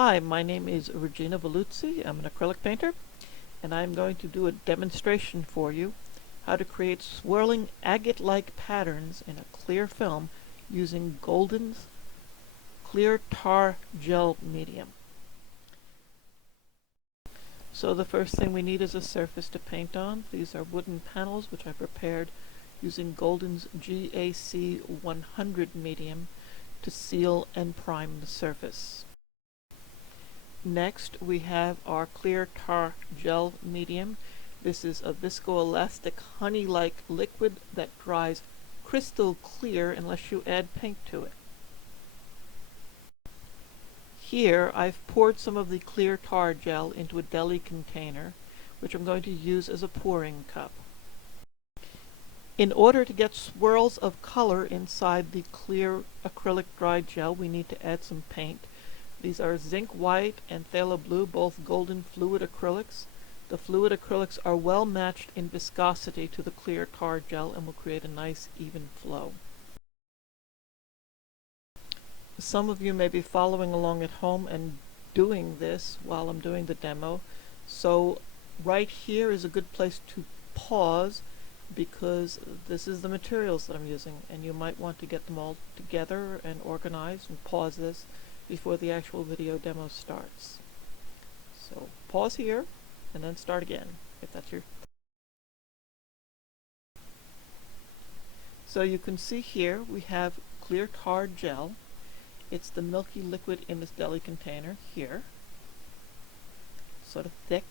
Hi, my name is Regina Valluzzi. I'm an acrylic painter, and I'm going to do a demonstration for you how to create swirling agate-like patterns in a clear film using Golden's clear tar gel medium. So the first thing we need is a surface to paint on. These are wooden panels which I prepared using Golden's GAC 100 medium to seal and prime the surface. Next, we have our clear tar gel medium. This is a viscoelastic honey-like liquid that dries crystal clear unless you add paint to it. Here, I've poured some of the clear tar gel into a deli container, which I'm going to use as a pouring cup. In order to get swirls of color inside the clear acrylic dry gel, we need to add some paint. These are zinc white and phthalo blue, both golden fluid acrylics. The fluid acrylics are well matched in viscosity to the clear tar gel and will create a nice even flow. Some of you may be following along at home and doing this while I'm doing the demo. So right here is a good place to pause because this is the materials that I'm using, and you might want to get them all together and organized and pause this before the actual video demo starts. So pause here and then start again if that's your. So you can see here we have clear tar gel. It's the milky liquid in this deli container here, sort of thick,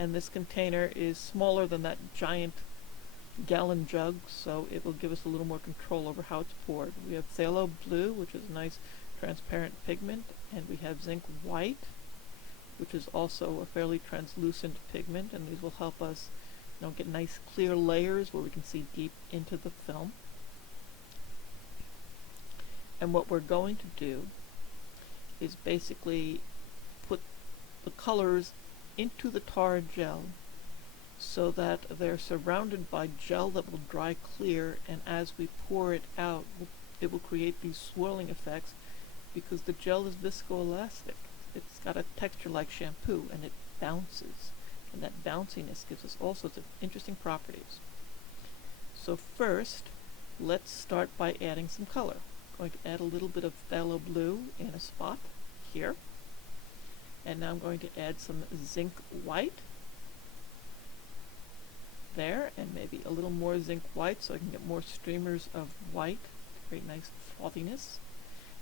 and this container is smaller than that giant gallon jug, so it will give us a little more control over how it's poured. We have phthalo blue, which is a nice transparent pigment, and we have zinc white, which is also a fairly translucent pigment, and these will help us get nice clear layers where we can see deep into the film. And what we're going to do is basically put the colors into the tar gel so that they're surrounded by gel that will dry clear, and as we pour it out, it will create these swirling effects because the gel is viscoelastic. It's got a texture like shampoo, and it bounces, and that bounciness gives us all sorts of interesting properties. So first, let's start by adding some color. I'm going to add a little bit of phthalo blue in a spot here, and now I'm going to add some zinc white there, and maybe a little more zinc white so I can get more streamers of white to create nice frothiness.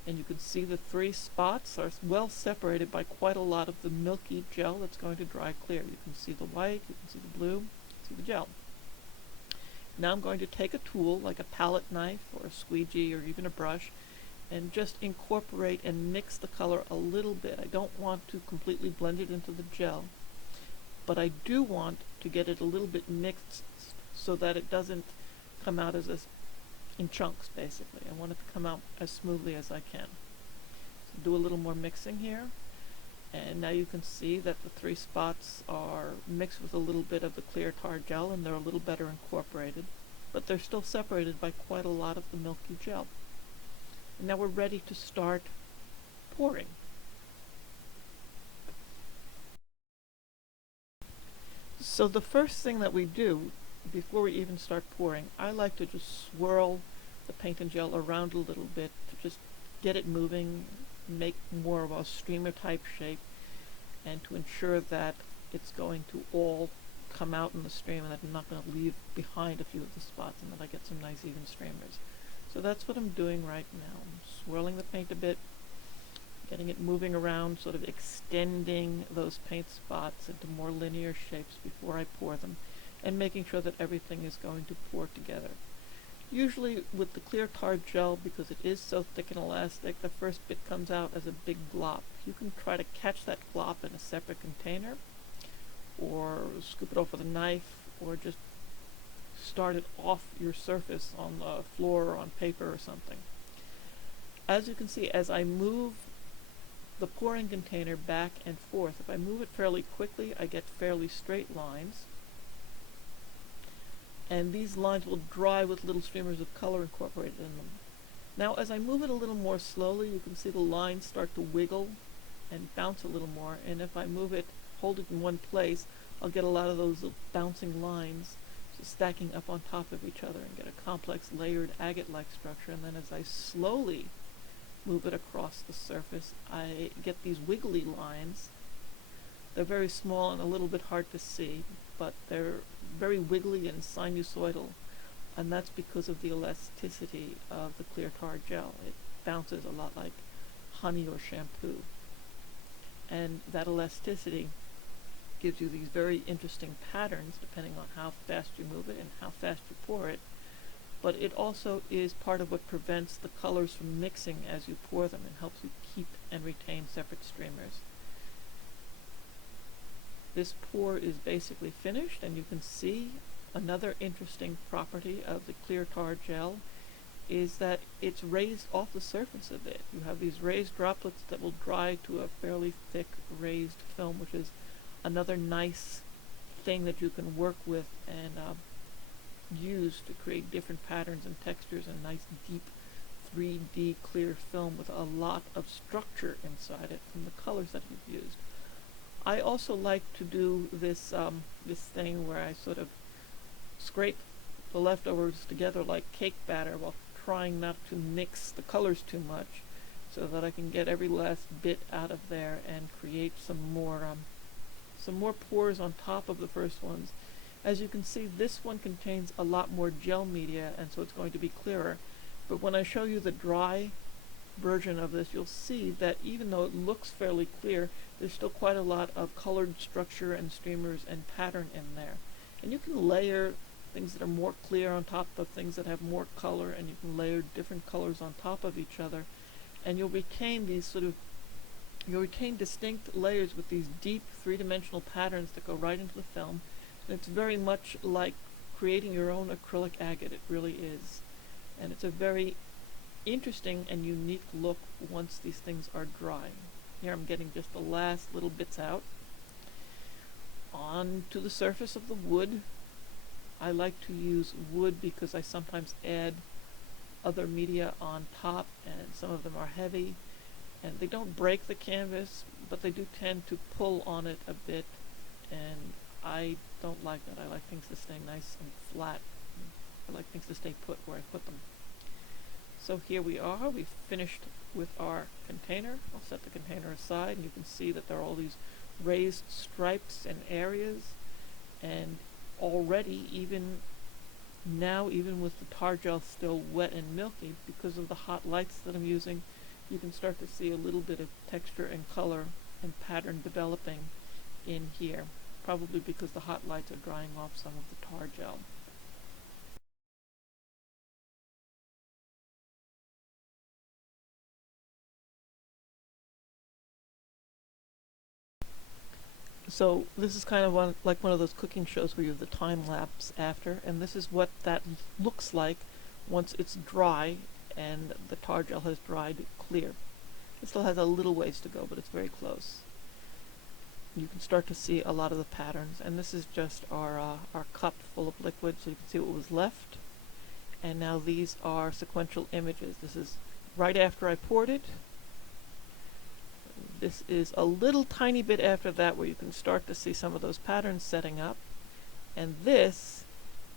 And you can see the three spots are well separated by quite a lot of the milky gel that's going to dry clear. You can see the white, you can see the blue, you can see the gel. Now I'm going to take a tool like a palette knife or a squeegee or even a brush and just incorporate and mix the color a little bit. I don't want to completely blend it into the gel, but I do want to get it a little bit mixed so that it doesn't come out as in chunks, basically. I want it to come out as smoothly as I can. So do a little more mixing here, and now you can see that the three spots are mixed with a little bit of the clear tar gel, and they're a little better incorporated, but they're still separated by quite a lot of the milky gel. And now we're ready to start pouring. So the first thing that we do before we even start pouring, I like to just swirl the paint and gel around a little bit to just get it moving, make more of a streamer type shape, and to ensure that it's going to all come out in the stream and that I'm not going to leave behind a few of the spots, and that I get some nice even streamers. So that's what I'm doing right now. I'm swirling the paint a bit, getting it moving around, sort of extending those paint spots into more linear shapes before I pour them, and making sure that everything is going to pour together. Usually with the clear tar gel, because it is so thick and elastic, the first bit comes out as a big glop. You can try to catch that glop in a separate container, or scoop it off with a knife, or just start it off your surface on the floor or on paper or something. As you can see, as I move the pouring container back and forth, if I move it fairly quickly, I get fairly straight lines, and these lines will dry with little streamers of color incorporated in them. Now as I move it a little more slowly, you can see the lines start to wiggle and bounce a little more, and if I move it, hold it in one place, I'll get a lot of those bouncing lines just stacking up on top of each other and get a complex layered agate-like structure. And then as I slowly move it across the surface, I get these wiggly lines. They're very small and a little bit hard to see, but they're very wiggly and sinusoidal, and that's because of the elasticity of the clear tar gel. It bounces a lot like honey or shampoo, and that elasticity gives you these very interesting patterns depending on how fast you move it and how fast you pour it. But it also is part of what prevents the colors from mixing as you pour them and helps you keep and retain separate streamers. This pour is basically finished, and you can see another interesting property of the clear tar gel is that it's raised off the surface a bit. You have these raised droplets that will dry to a fairly thick raised film, which is another nice thing that you can work with and use to create different patterns and textures and nice deep 3D clear film with a lot of structure inside it from the colors that you've used. I also like to do this this thing where I sort of scrape the leftovers together like cake batter while trying not to mix the colors too much, so that I can get every last bit out of there and create some more pours on top of the first ones. As you can see, this one contains a lot more gel media, and so it's going to be clearer. But when I show you the dry version of this, you'll see that even though it looks fairly clear, there's still quite a lot of colored structure and streamers and pattern in there. And you can layer things that are more clear on top of things that have more color, and you can layer different colors on top of each other, and you'll retain distinct layers with these deep three-dimensional patterns that go right into the film. And it's very much like creating your own acrylic agate. It really is. And it's a very interesting and unique look once these things are dry. Here I'm getting just the last little bits out. On to the surface of the wood. I like to use wood because I sometimes add other media on top, and some of them are heavy, and they don't break the canvas, but they do tend to pull on it a bit, and I don't like that. I like things to stay nice and flat. I like things to stay put where I put them. So here we are. We've finished with our container. I'll set the container aside, and you can see that there are all these raised stripes and areas, and already, even now, even with the tar gel still wet and milky, because of the hot lights that I'm using, you can start to see a little bit of texture and color and pattern developing in here, probably because the hot lights are drying off some of the tar gel. So this is kind of like one of those cooking shows where you have the time lapse after, and this is what that looks like once it's dry and the tar gel has dried clear. It still has a little ways to go, but it's very close. You can start to see a lot of the patterns, and this is just our cup full of liquid, so you can see what was left. And now these are sequential images. This is right after I poured it. This is a little tiny bit after that, where you can start to see some of those patterns setting up. And this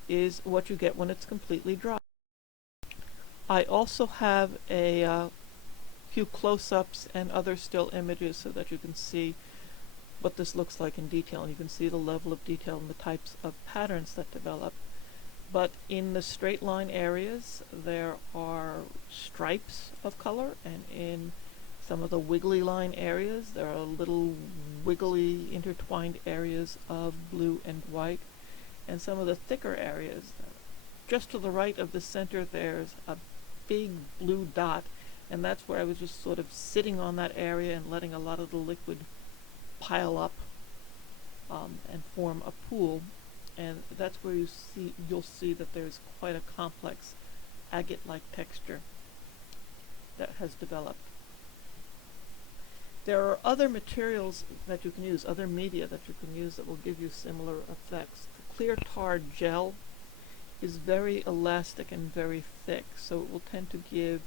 is what you get when it's completely dry. I also have a few close-ups and other still images so that you can see what this looks like in detail, and you can see the level of detail and the types of patterns that develop. But in the straight line areas, there are stripes of color, and in some of the wiggly line areas, there are little wiggly intertwined areas of blue and white, and some of the thicker areas, just to the right of the center, there's a big blue dot, and that's where I was just sort of sitting on that area and letting a lot of the liquid pile up and form a pool. And that's where you'll see that there's quite a complex agate-like texture that has developed. There are other materials that you can use, other media that you can use that will give you similar effects. The clear tar gel is very elastic and very thick, so it will tend to give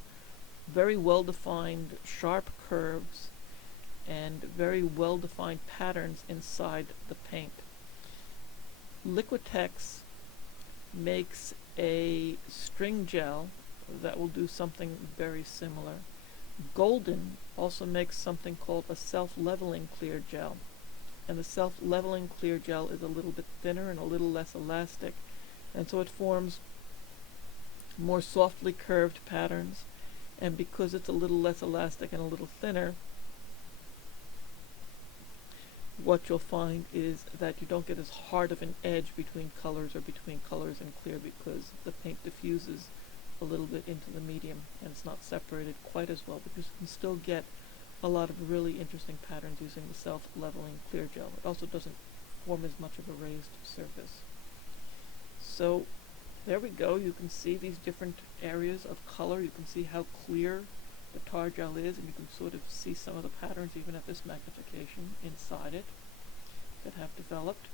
very well-defined sharp curves and very well-defined patterns inside the paint. Liquitex makes a string gel that will do something very similar. Golden also makes something called a self-leveling clear gel, and the self-leveling clear gel is a little bit thinner and a little less elastic, and so it forms more softly curved patterns, and because it's a little less elastic and a little thinner, what you'll find is that you don't get as hard of an edge between colors or between colors and clear, because the paint diffuses a little bit into the medium and it's not separated quite as well, because you can still get a lot of really interesting patterns using the self-leveling clear gel. It also doesn't form as much of a raised surface. So there we go. You can see these different areas of color. You can see how clear the tar gel is, and you can sort of see some of the patterns even at this magnification inside it that have developed.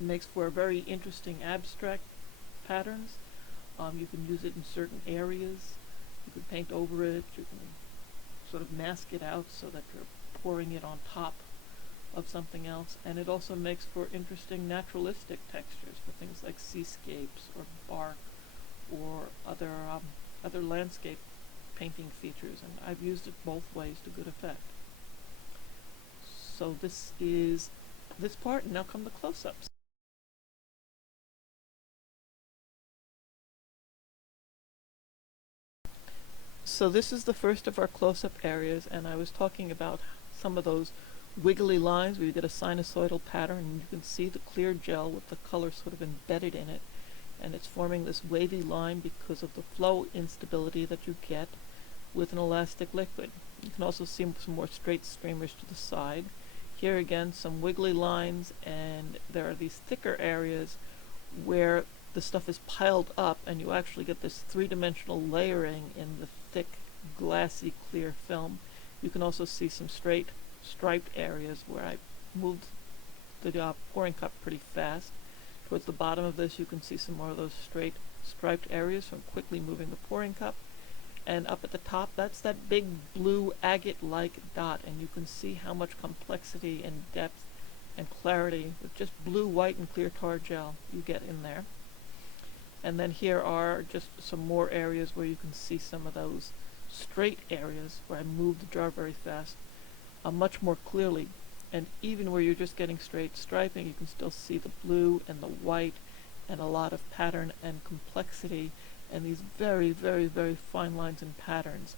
It makes for a very interesting abstract patterns. You can use it in certain areas. You can paint over it. You can sort of mask it out so that you're pouring it on top of something else, and it also makes for interesting naturalistic textures for things like seascapes or bark or other landscape painting features, and I've used it both ways to good effect. So this is this part, and now come the close-ups. So this is the first of our close-up areas, and I was talking about some of those wiggly lines where you get a sinusoidal pattern, and you can see the clear gel with the color sort of embedded in it, and it's forming this wavy line because of the flow instability that you get with an elastic liquid. You can also see some more straight streamers to the side. Here again, some wiggly lines, and there are these thicker areas where the stuff is piled up, and you actually get this three-dimensional layering in the thick, glassy, clear film. You can also see some straight, striped areas where I moved the pouring cup pretty fast. Towards the bottom of this, you can see some more of those straight, striped areas from quickly moving the pouring cup. And up at the top, that's that big blue agate-like dot, and you can see how much complexity and depth and clarity with just blue, white, and clear tar gel you get in there. And then here are just some more areas where you can see some of those straight areas where I moved the jar very fast, much more clearly. And even where you're just getting straight striping, you can still see the blue and the white and a lot of pattern and complexity and these very, very, very fine lines and patterns.